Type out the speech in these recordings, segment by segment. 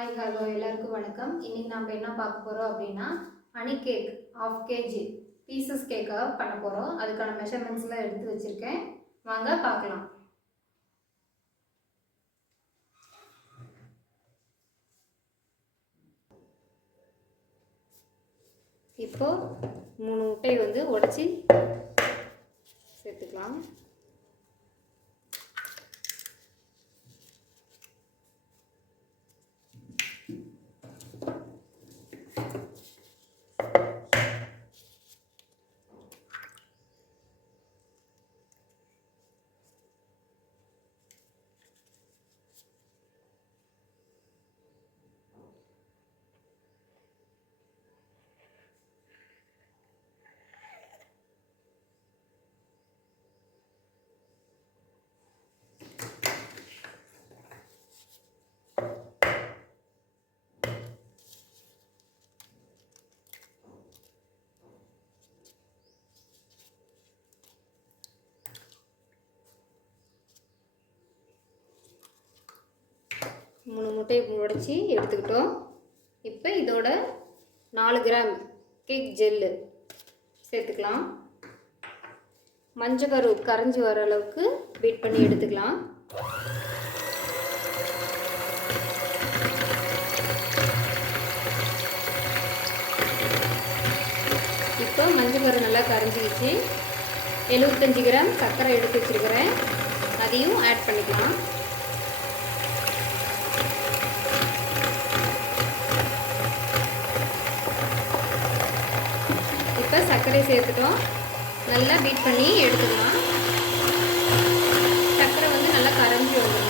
Hi hello எல்லாருக்கும் வணக்கம். இன்னைக்கு நம்ம என்ன பார்க்க போகிறோம் அப்படின்னா ஹனி கேக் ½ kg பீசஸ் கேக்காக பண்ண போகிறோம். அதுக்கான மெஷர்மெண்ட்ஸ்லாம் எடுத்து வச்சுருக்கேன், வாங்க பார்க்கலாம். இப்போது 3 முட்டையை உடைச்சி சேர்த்துக்கலாம். மூணு முட்டையை உடைச்சி எடுத்துக்கிட்டோம். இப்போ இதோட 4 கிராம் கேக் ஜெல்லு சேர்த்துக்கலாம். மஞ்சள் கரு கரைஞ்சி வர அளவுக்கு பீட் பண்ணி எடுத்துக்கலாம். இப்போ மஞ்சள் கரு நல்லா கரைஞ்சிக்கிச்சு. 75 கிராம் சர்க்கரை எடுத்து வச்சுருக்கிறேன், அதையும் ஆட் பண்ணிக்கலாம். இப்போ சர்க்கரை சேர்த்துட்டோம், நல்லா பீட் பண்ணி எடுத்துக்கலாம். சர்க்கரை நல்லா கரைஞ்சி வந்துடும்.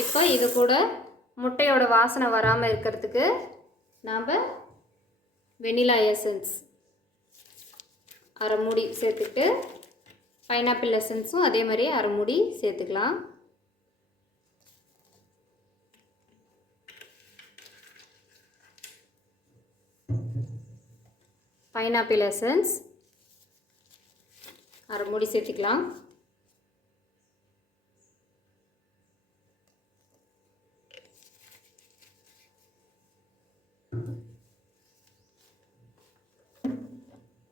இப்போ இது கூட முட்டையோட வாசனை வராமல் இருக்கிறதுக்கு நாம் வெனிலா எசன்ஸ் அரை மூடி சேர்த்துட்டு பைனாப்பிள் எசன்ஸும் அதே மாதிரி அரை மூடி சேர்த்துக்கலாம். பைனாப்பிள் எசன்ஸ் அரை மூடி சேர்த்துக்கலாம்.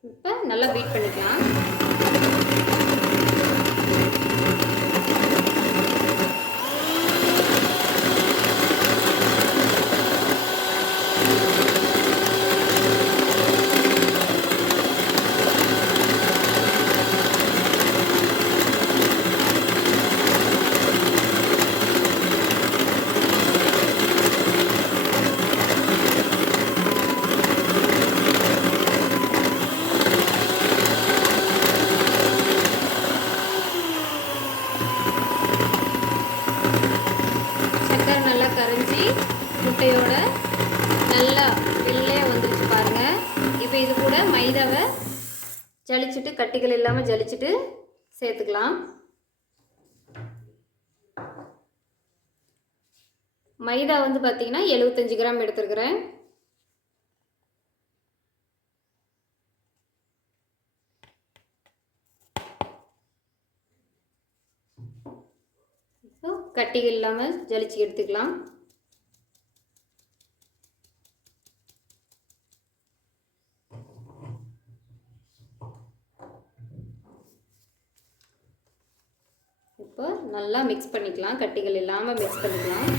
இப்போ நல்லா பீட் பண்ணிக்கலாம். முட்டையோட நல்லா வெள்ளையாக வந்துருச்சு பாருங்கள். இப்போ இது கூட மைதாவை ஜலிச்சுட்டு கட்டிகள் இல்லாமல் ஜலிச்சுட்டு சேர்த்துக்கலாம். மைதா பார்த்திங்கன்னா 75 கிராம் எடுத்துருக்கிறேன். இப்போ கட்டிகள் இல்லாமல் ஜலிச்சு எடுத்துக்கலாம். இப்போ நல்லா மிக்ஸ் பண்ணிக்கலாம், கட்டிகள் இல்லாமல் மிக்ஸ் பண்ணிக்கலாம்.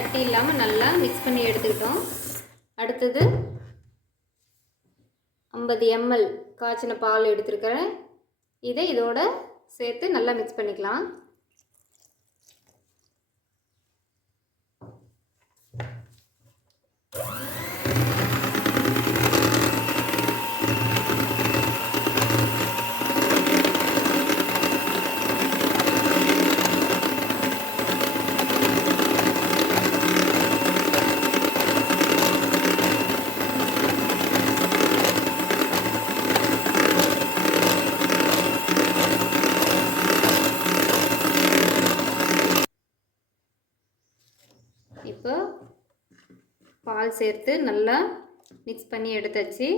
கட்டி இல்லாமல் நல்லா மிக்ஸ் பண்ணி எடுத்துக்கிட்டோம். அடுத்தது 50 ml காய்ச்சின பால் எடுத்துருக்கிறேன். இதை இதோட சேர்த்து நல்லா மிக்ஸ் பண்ணிக்கலாம். இப்போ பால் சேர்த்து நல்லா மிக்ஸ் பண்ணி எடுத்தாச்சு.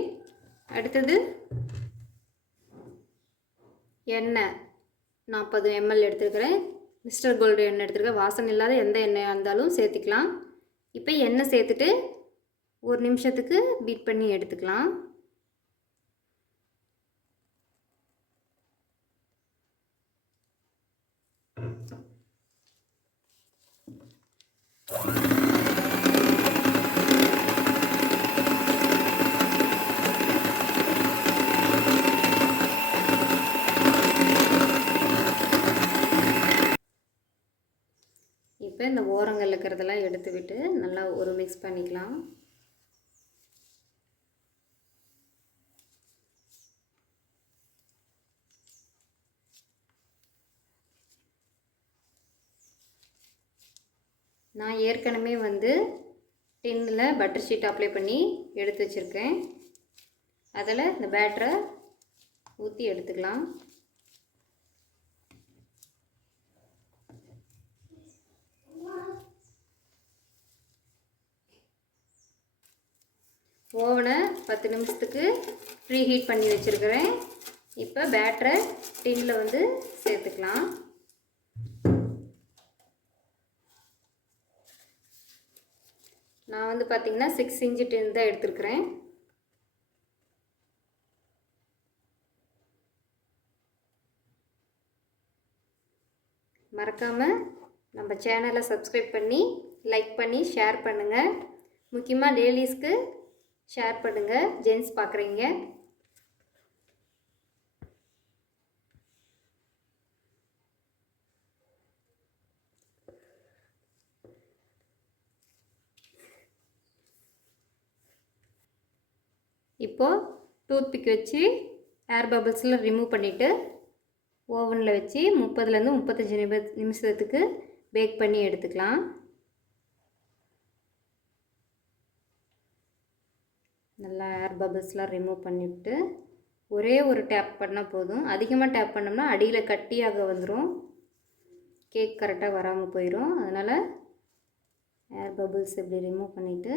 அடுத்தது எண்ணெய் 40 ml எடுத்துருக்கிறேன். மிஸ்டர் கோல்டு எண்ணெய் எடுத்துருக்கேன். வாசனை இல்லாத எந்த எண்ணெயாக இருந்தாலும் சேர்த்துக்கலாம். இப்போ எண்ணெய் சேர்த்துட்டு 1 நிமிஷத்துக்கு பீட் பண்ணி எடுத்துக்கலாம். இப்போ இந்த ஓரங்கள் இருக்கிறதெல்லாம் எடுத்து விட்டு நல்லா ஒரு மிக்ஸ் பண்ணிக்கலாம். நான் ஏற்கனவே டின்னில் பட்டர் ஷீட் அப்ளை பண்ணி எடுத்து வச்சுருக்கேன். அதில் இந்த பேட்டரை ஊற்றி எடுத்துக்கலாம். ஓவனை 10 நிமிஷத்துக்கு ப்ரீ ஹீட் பண்ணி வச்சுருக்கிறேன். இப்போ பேட்டரை டின்னில் சேர்த்துக்கலாம். நான் பார்த்திங்கன்னா 6 இன்ச் டின் தான் எடுத்துருக்கிறேன். மறக்காமல் நம்ம சேனலை சப்ஸ்கிரைப் பண்ணி லைக் பண்ணி ஷேர் பண்ணுங்கள். முக்கியமாக லேடிஸ்க்கு ஷேர் பண்ணுங்கள், ஜென்ஸ் பார்க்குறீங்க. இப்போது டூத்பிக் வச்சு ஏர் பபிள்ஸில் ரிமூவ் பண்ணிவிட்டு ஓவனில் வச்சு 30லேருந்து 35 நிமிஷத்துக்கு பேக் பண்ணி எடுத்துக்கலாம். நல்லா ஏர் பபிள்ஸ்லாம் ரிமூவ் பண்ணிவிட்டு ஒரே ஒரு டேப் பண்ணால் போதும். அதிகமாக டேப் பண்ணோம்னா அடியில் கட்டியாக வந்துடும், கேக் கரெக்டாக வராமல் போயிடும். அதனால் ஏர் பபிள்ஸ் இப்படி ரிமூவ் பண்ணிவிட்டு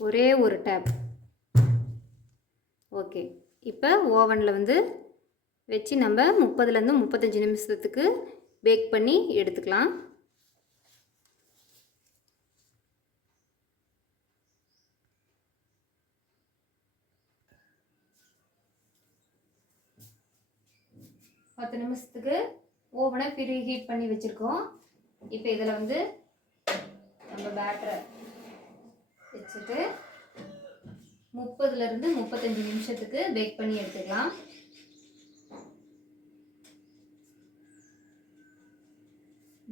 ஒரே ஒரு டேப். ஓகே, இப்போ ஓவனில் வச்சு நம்ம 30லேருந்து 35 நிமிஷத்துக்கு பேக் பண்ணி எடுத்துக்கலாம். பத்து நிமிஷத்துக்கு ஓவனை ப்ரீ ஹீட் பண்ணி வச்சுருக்கோம். இப்போ இதில் நம்ம பேட்டரை வச்சுட்டு 30லேருந்து 35 நிமிஷத்துக்கு பேக் பண்ணி எடுத்துக்கலாம்.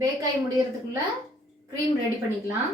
பேக் ஆகி முடியறதுக்குள்ள க்ரீம் ரெடி பண்ணிக்கலாம்.